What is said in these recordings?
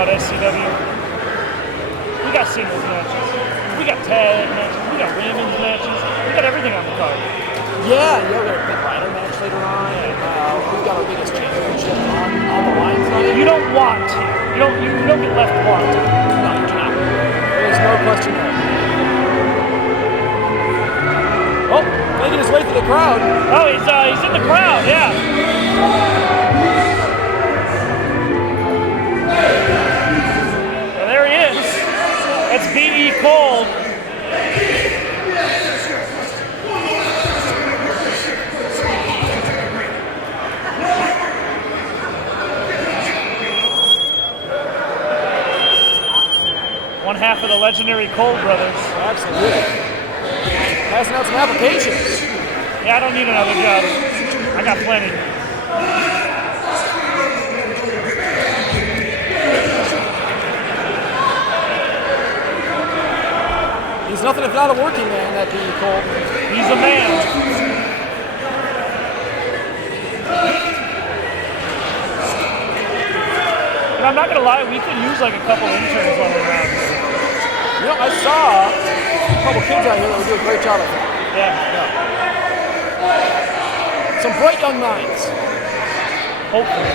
about SCW. We got singles matches. We got tag matches. We got women's matches. We got everything on the card. Yeah, we got a big ladder match later on. We've got our biggest championship on the line tonight. You don't want to. You don't get left wanting. No, you do not. There's no question there. Oh, making his way through the crowd. Oh, he's in the crowd, yeah. Well, there he is. That's B.E. Cole. One half of the legendary Cole brothers. Absolutely. Passing out some applications. Yeah, I don't need another job. I got plenty. He's nothing if not a working man, that B.E. Cole. He's a man. And I'm not gonna lie, we could use like a couple interns while we're around here. You know, I saw a couple kids out here that would do a great job of it. Yeah. Some bright young minds. Hopefully.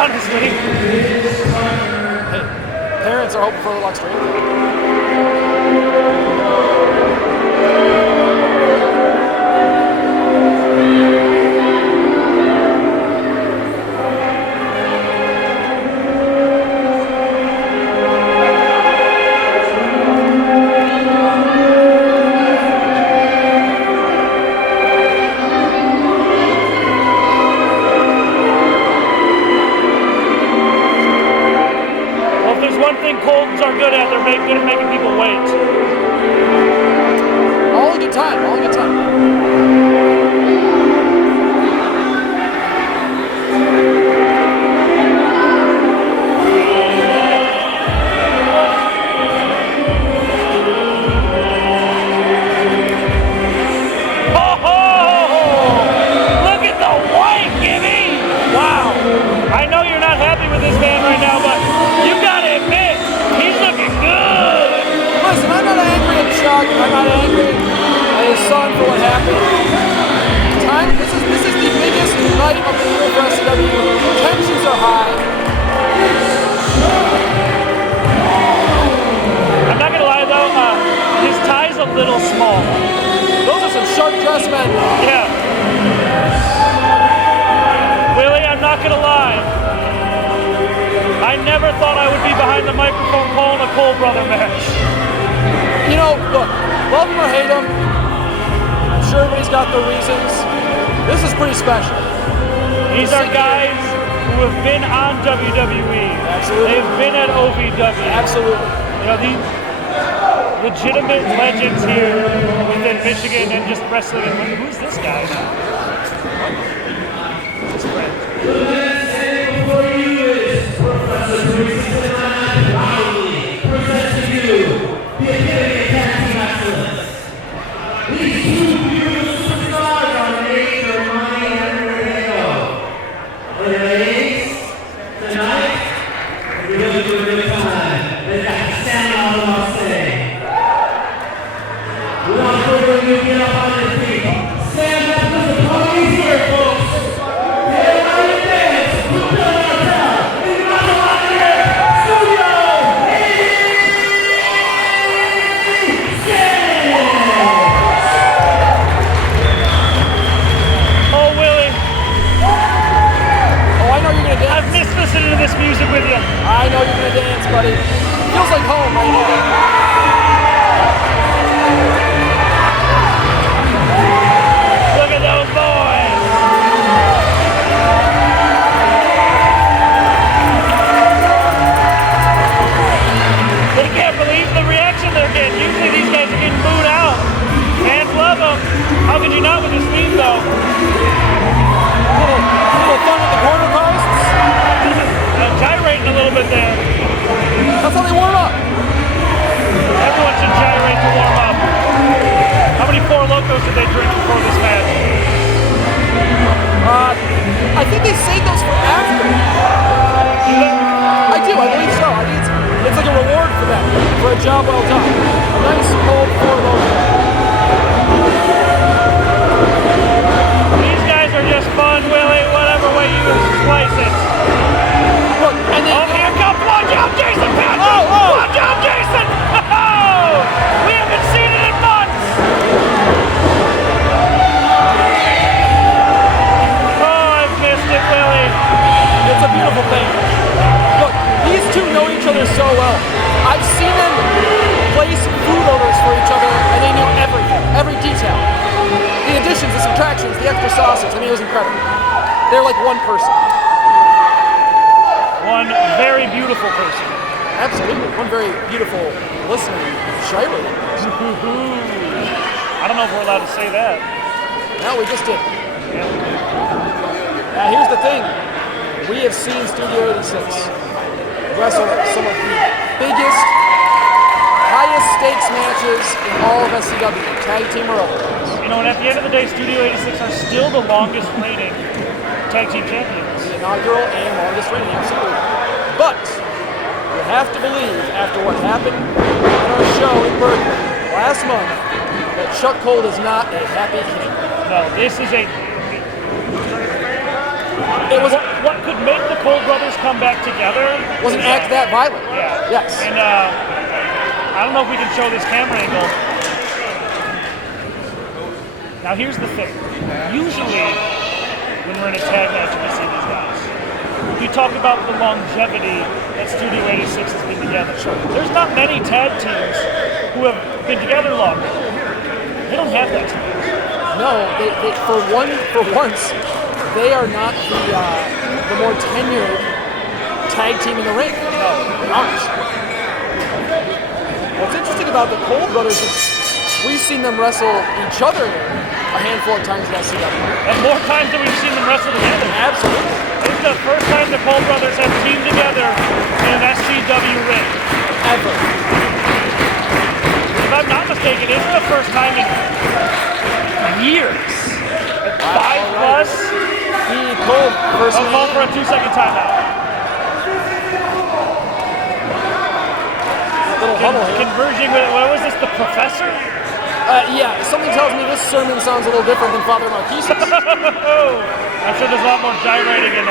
Honestly. Hey, parents are hoping for a little extra income. Coltons are good at. They're good at making people wait. All in good time. All in good time. Look at the white, Gibby! Wow. I know you're not happy with this man right now, but you gotta admit, he's looking good. Listen, I'm not angry at Chuck. I'm not angry at his son for what happened. This is the biggest night of the year for SCW. Tensions are high. I'm not gonna lie though, his tie's a little small. Those are some sharp dress men. Yeah. Willie, I'm not gonna lie. I never thought I would be behind the microphone calling a Cole brother match. You know, look, love him or hate him, I'm sure everybody's got their reasons. This is pretty special. These are guys who have been on WWE. Absolutely. They've been at OVW. Absolutely. You know, these legitimate legends here within Michigan and just wrestling. And who's this guy now? His friend. Presenting you the Academy of Tag Excellence. These two beautiful superstars are nature, money, and radio. Ladies, tonight, we're going to do a good time. you not with this theme though. Little fun with the corner posts. Gyrating a little bit there. That's how they warm up. Everyone should gyrate to warm up. How many Four Locos did they drink before this match? I think they save those for after. I do, I believe so. I think it's like a reward for them, for a job well done. A nice cold Four Loko. These guys are just fun, Willie, whatever way you slice it. Look, and then... Oh, here comes one job, Jason Patrick! Oh! One job, Jason! Oh, we haven't seen it in months! Oh, I've missed it, Willie. It's a beautiful thing. Look, these two know each other so well. I've seen them place food orders for each other, and they knew everything, every detail. The additions, the subtractions, the extra sauces. I mean, it was incredible. They're like one person. One very beautiful person. Absolutely. One very beautiful listening gyrator. I don't know if we're allowed to say that. No, we just did. Yeah. Now, here's the thing. We have seen Studio 86 wrestle some of the biggest, highest stakes matches in all of SCW, tag team or otherwise. You know, and at the end of the day, Studio 86 are still the longest reigning tag team champions. The inaugural and longest reigning, absolutely. But you have to believe, after what happened on our show in Berkeley last month, that Chuck Cole is not a happy camper. No, this is a... It was What could make the Cole brothers come back together was an act that violent. Yeah. Yes. And I don't know if we can show this camera angle. Now here's the thing. Usually, when we're in a tag match and we see these guys, we talk about the longevity that Studio 86 has been together. There's not many tag teams who have been together longer. They don't have that too much. No, they for once, they are not the more tenured tag team in the ring. No, they aren't. What's interesting about the Cole brothers is we've seen them wrestle each other a handful of times in SCW. And more times than we've seen them wrestle together. Absolutely. This is the first time the Cole brothers have teamed together in an SCW ring. Ever. If I'm not mistaken, this is the first time in years. 5 plus. Cole versus I'll call for a 2-second timeout. little huddle here. Converging with, what was this, the professor? Yeah, something tells me this sermon sounds a little different than Father Marquise's. I'm sure there's a lot more gyrating in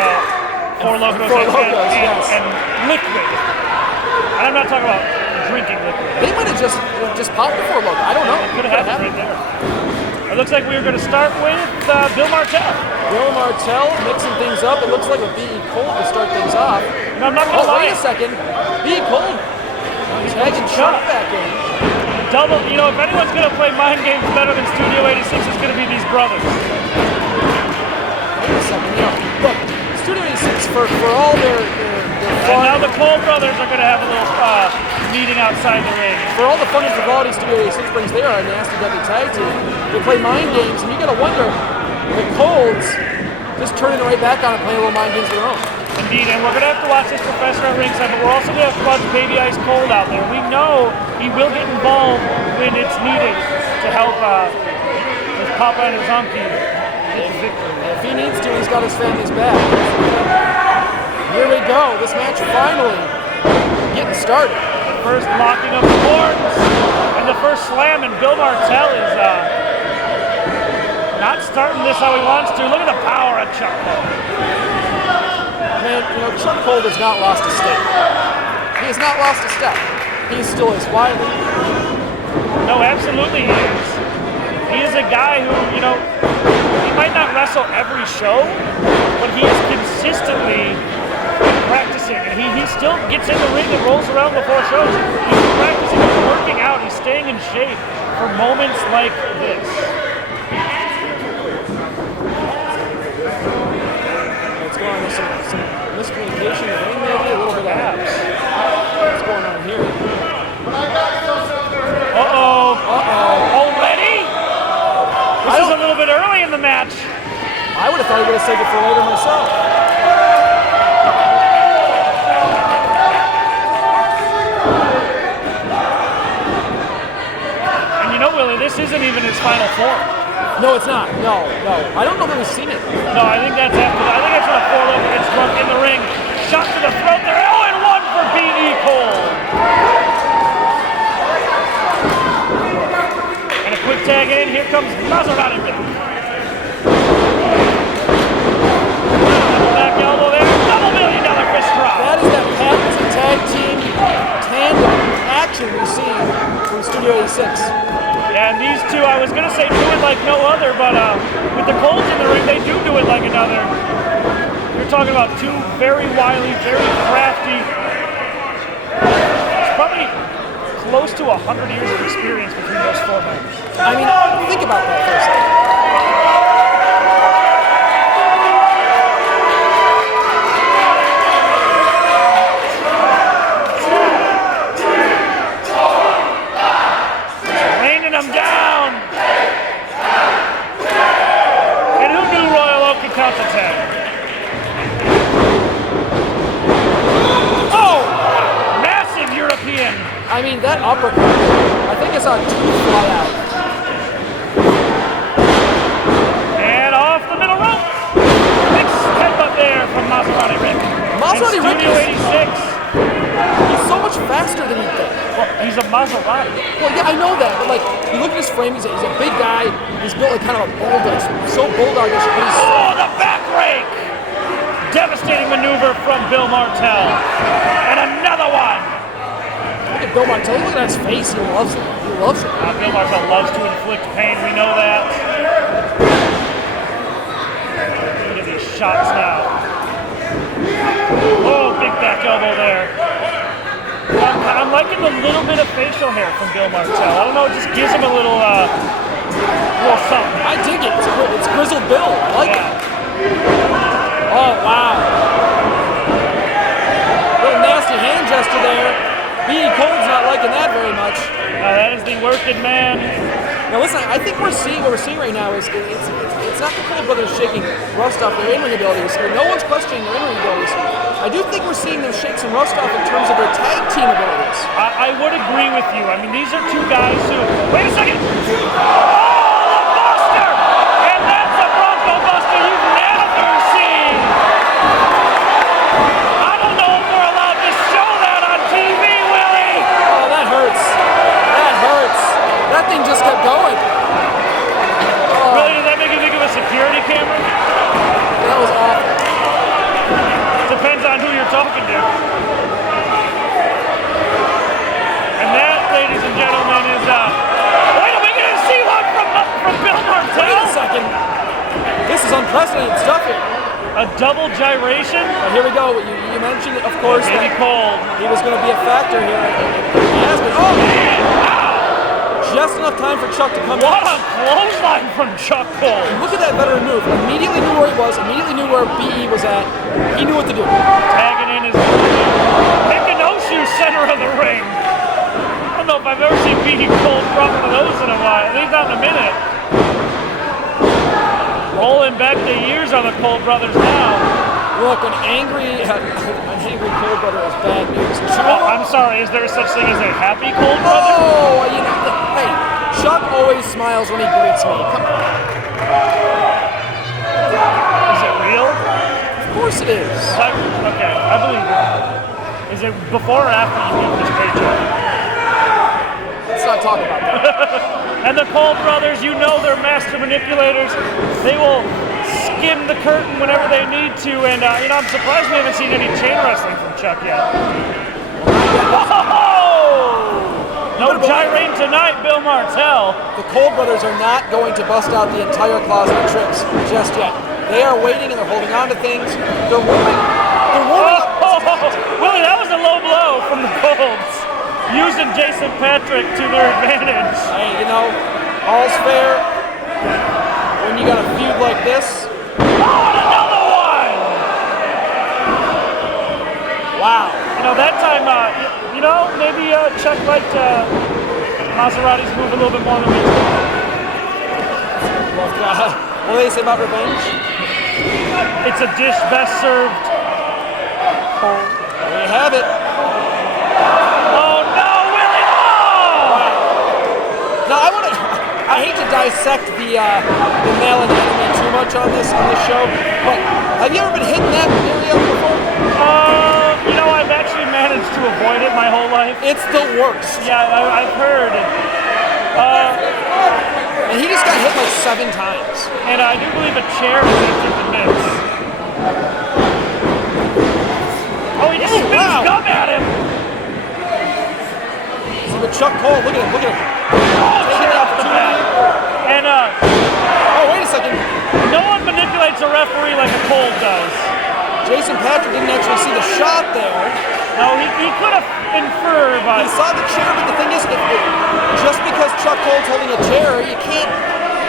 Four Locos yes. and liquid. And I'm not talking about drinking liquid. They might have just popped the Four Loko. I don't know. It could have happened right there. It looks like we were going to start with Bill Martell. Bill Martell mixing things up. It looks like a B.E. Cole to start things off. No, I'm not going to lie. Wait a second. B.E. Cole tagging Chuck back in. Double, you know, if anyone's going to play mind games better than Studio 86, it's going to be these brothers. Wait a second. You know, look, Studio 86 for all their fun. And now the Cole brothers are going to have a little meeting outside the ring. For all the fun and frivolity Studio 86 brings, they are a nasty W tag team. They play mind games, and you got to wonder, the Coles just turning right back on and playing a little mind games of their own. Indeed, and we're going to have to watch this professor at ringside, but we're also going to have to watch Baby Ice Cold out there. We know he will get involved when it's needed to help with Papa and his uncle get the victory. If he needs to, he's got his family's back. Here we go. This match finally getting started. The first locking of the horns and the first slam, and Bill Martell is not starting this how he wants to. Look at the power of Chuck Cole. Man, you know, Chuck Cole has not lost a step. He has not lost a step. He still is wily. No, absolutely he is. He is a guy who, you know, he might not wrestle every show, but he is consistently practicing. And he still gets in the ring and rolls around before shows. He's practicing, he's working out, he's staying in shape for moments like this. What's going on? There's some miscommunication in the ring, maybe a little bit of abs. What's going on here? Uh-oh. Already? This is a little bit in the match. I would have thought he would have saved it for later myself. And you know, Willie, this isn't even his final form. No, it's not. No. I don't know that we've seen it. No, I think that's after. I think that's when a four-level gets drunk in the ring. Shot to the throat there. 0-1 for B.E. Cole. And a quick tag in. Here comes Maserati Rick. Back elbow there. $2 million fist drop. That is that patented tag team tandem action we've seen from Studio 86. Yeah, and these two, I was going to say do it like no other, but with the Colts in the ring, they do it like another. You're talking about two very wily, very crafty. It's probably close to 100 years of experience between those four men. I mean, think about that for a second. Raining them down. And who knew Royal Oak could count to 10? European. I mean, that uppercut, I think it's on 2 fly out. And off the middle rope. Big headbutt there from Maserati Rick. Maserati Rick Studio 86. He's so much faster than you think. Well, he's a Maserati. Well, yeah, I know that, but like, you look at his frame, he's a big guy. He's built like kind of a bulldog, so bulldogish. But he's the back rake. Devastating maneuver from Bill Martell. And another one. Look at Bill Martell. Look at his face. He loves it. He loves it. Bill Martell loves to inflict pain. We know that. Look at these shots now. Oh, big back elbow there. I'm liking the little bit of facial hair from Bill Martell. I don't know, it just gives him a little something. I dig it. It's Grizzled Bill. I like it. Oh, wow. Little nasty hand gesture there. B.E. Cole's not liking that very much. That is the working man. Now listen, I think what we're seeing right now is it's not the Cole brothers shaking rust off their in-ring abilities. No one's questioning their in-ring abilities. I do think we're seeing them shake some rust off in terms of their tag team abilities. I would agree with you. I mean, these are two guys who... Wait a second! Oh, the Buster! And that's a Bronco Buster you've never seen! I don't know if we're allowed to show that on TV, Willie! Oh, that hurts. That hurts. That thing just kept going. Oh. Really, does that make you think of a security camera? That was awful. Depends on who you're talking to. And that, ladies and gentlemen, is wait, are we gonna see one from Bill Martell? Wait a second. This is unprecedented stuff here. A double gyration? But here we go. You mentioned, of course, Maybe that cold. he was going to be a factor here. He has been. Oh, Man, wow! just enough time for Chuck to come What in. a clothesline from Chuck Cole. Look at that veteran move. Immediately knew where he was. Immediately knew where B.E. was at. He knew what to do. Tagging in his Hikanoshu center of the ring. I don't know if I've ever seen B.E. Cole drop one of those in a while. At least not in a minute. Rolling back the years on the Cole brothers now. Look, an angry Cole brother is bad news. Oh, I'm sorry, is there such thing as a happy Cole brother? Oh, you know, hey, Chuck always smiles when he greets me. Come on. Is it real? Of course it is. Okay, I believe it. Is it before or after you give this paycheck? Let's not talk about that. And the Cole brothers, you know they're master manipulators. They will skim the curtain whenever they need to, and I'm surprised we haven't seen any chain wrestling from Chuck yet. Whoa! No gyrate tonight, Bill Martell. The Cole brothers are not going to bust out the entire closet of tricks just yet. They are waiting and they're holding on to things. They're warming. They're warming up. Willie, that was a low blow from the Colts. Using Jason Patrick to their advantage. Hey, you know, all's fair when you got a feud like this. Oh, and another one! Wow. You know, that time, maybe Chuck liked Maserati's move a little bit more than we expected. Look, What do they say about revenge? It's a dish best served. There you have it. Oh no, Willie! Oh! Now I hate to dissect the male anatomy too much on this show, but have you ever been hit in that area before? You know, I've actually managed to avoid it my whole life. It's the worst. Yeah, I've heard. And he just got hit like 7 times. And I do believe a chair is entered the mix. Oh, he just spit his gum at him! See, but Chuck Cole, look at him. Oh, chair off the back. And, oh, wait a second. no one manipulates a referee like a Cole does. Jason Patrick didn't actually see the shot there. No, he could have inferred, but... He saw the chair, but the thing is, just because Chuck Cole's holding a chair, you can't...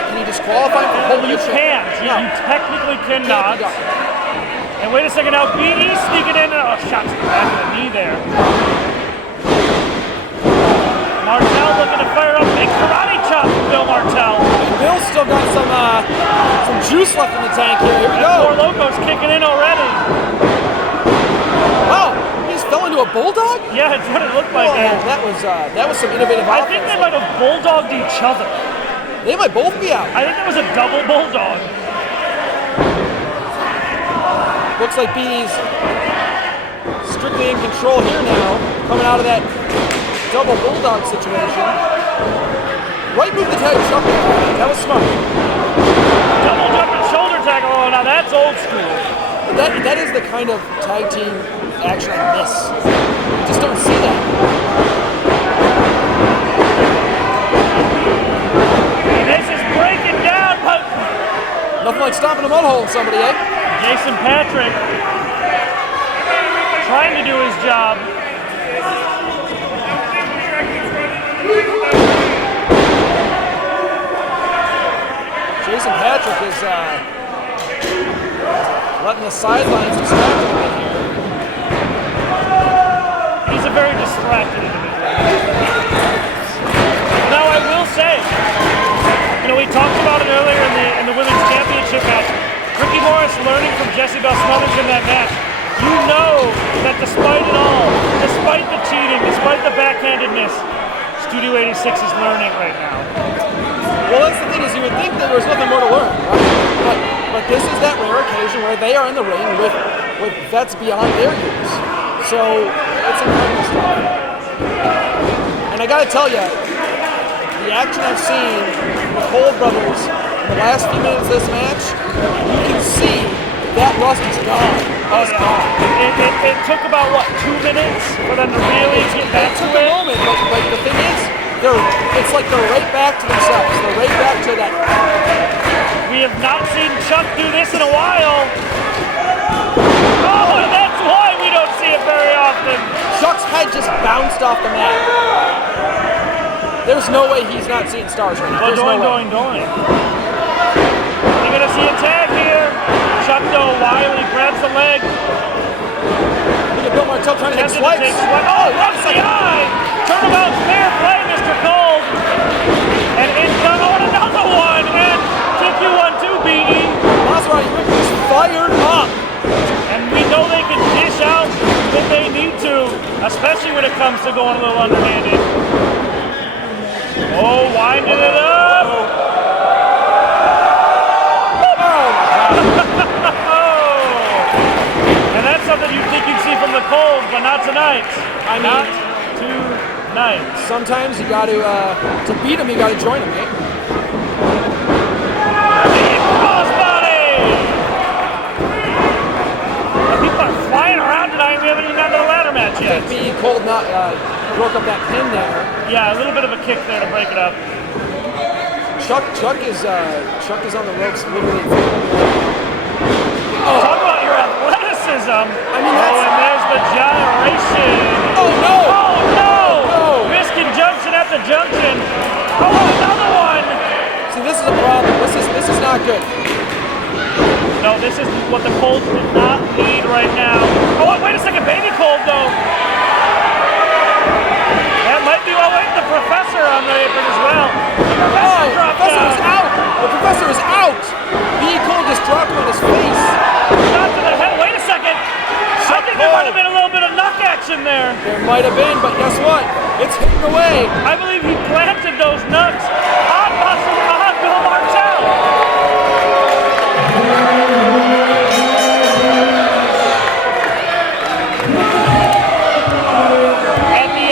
Can you disqualify him from holding a chair? Can't. No. You technically cannot. Can't be done. And wait a second now, BE sneaking in. Oh, shot to the back of the knee there. Martel looking to fire up. Big karate chop from Bill Martel. Bill's still got some juice left in the tank here. Here we go. Four Locos kicking in already. Wow, he just fell into a bulldog? Yeah, it's what it looked like. Oh, that was some innovative I offense. think they might have bulldogged each other. They might both be out. I think there was a double bulldog. Looks like Bee's strictly in control here now, coming out of that double bulldog situation. Right move the tag Chuck. That was smart. Double jumping shoulder tackle. Oh, now that's old school. That is the kind of tag team action I miss. You just don't see that. And this is breaking down, but Nothing like stomping a mud hole in somebody, eh? Jason Patrick trying to do his job. Jason Patrick is letting the sidelines distract him a bit here. He's a very distracted individual. Now I will say, we talked about it earlier in the women's championship match. Ricky Morris learning from Jessie Bell Smothers in that match. You know that despite it all, despite the cheating, despite the backhandedness, Studio 86 is learning right now. Well, that's the thing is you would think there was nothing more to learn, right? But this is that rare occasion where they are in the ring with vets beyond their years. So it's incredible stuff. And I gotta tell you, the action I've seen from the Cole brothers in the last few minutes of this match, you can see that rust is gone. Oh, yeah. It took about, 2 minutes for them to really get back to it. It took a moment, but the thing is, it's like they're right back to themselves. They're right back to that. We have not seen Chuck do this in a while. Oh, and that's why we don't see it very often. Chuck's head just bounced off the mat. There's no way he's not seeing stars right now. Well, doing. You're going to see a tag here. Chuck, though, Wiley grabs the leg. Look at Bill Martel trying to take swipes. Oh, that's the eye. Turnabout, fair play, Mr. Cole. And it's done on another one. And tip you 1-2, BE. Maserati Rick is fired up. And we know they can dish out if they need to, especially when it comes to going a little underhanded. Oh, winding it up. And that's something you think you'd see from the Coles, but not tonight. Not tonight. Sometimes you got to beat them, you got to join them, eh? Crossbody! People are flying around tonight. We haven't even gotten to the ladder match yet. B. Cole broke up that pin there. Yeah, a little bit of a kick there to break it up. Chuck is on the ropes literally. Talk about your athleticism. I mean, and there's the gyration. Oh no! Oh no! Risk injunction at the junction. Oh, another one. See, this is a problem. This is not good. No, this is what the Colts did not need right now. Oh, wait a second, baby Colt though. That might be the professor on the apron as well. The professor dropped Professor is down. out. The professor is out. might have been, but guess what? It's hidden away. I believe he planted those nuts on Bill Martell. At the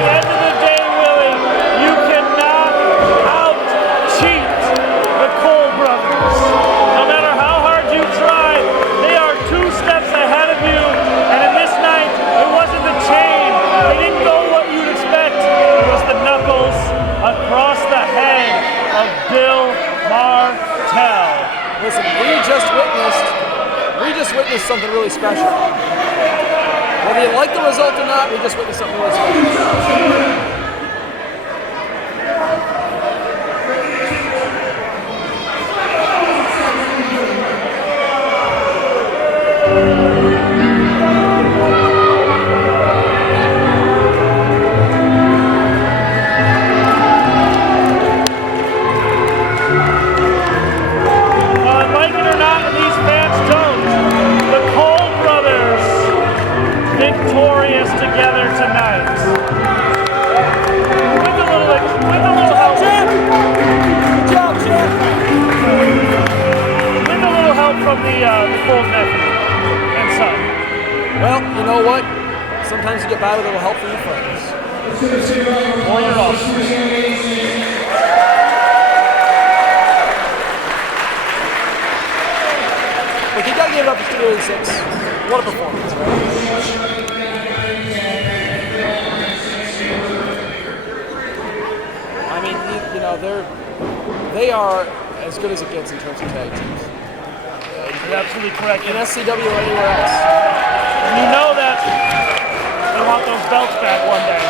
end of the day, Willie, you cannot out-cheat the Cole brothers. No matter how hard you try, they are 2 steps ahead of you. And in this night, it wasn't the chain. They didn't go what you'd expect. It was the knuckles across the head of Bill Martell. Listen, we just witnessed something really special. Whether you like the result or not, we just witnessed something really special. Like it or not, and these fans don't, the Cole brothers victorious together tonight. With a little help. Good job, champ. With a little help from the Cole nephew and son. Well, you know what? Sometimes you get by with a little help from your friends. Or your officers. Look, you gotta give it up to Studio 86. What a performance, right? I mean, you know, they are as good as it gets in terms of tag teams. You're absolutely correct. In SCW or anywhere else. And you know that they want those belts back one day.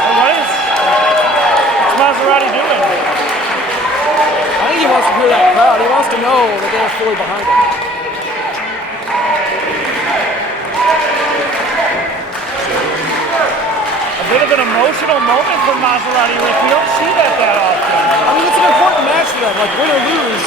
And what's Maserati doing? I think he wants to hear that crowd. He wants to know that they're fully behind him. A bit of an emotional moment for Maserati, Rick. We don't see that often. I mean, it's an important match for them. Like, win or lose,